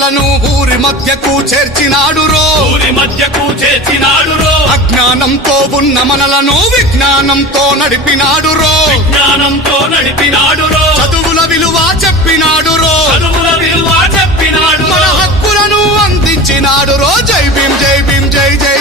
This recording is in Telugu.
మనలను ఊరి మధ్యకు చేర్చినాడు రో అజ్ఞానంతో ఉన్న మనలను విజ్ఞానంతో నడిపినాడు రో చదువుల విలువ చెప్పినాడు రో మన హక్కులను అందించినాడు రో జై భీం జై భీం జై జై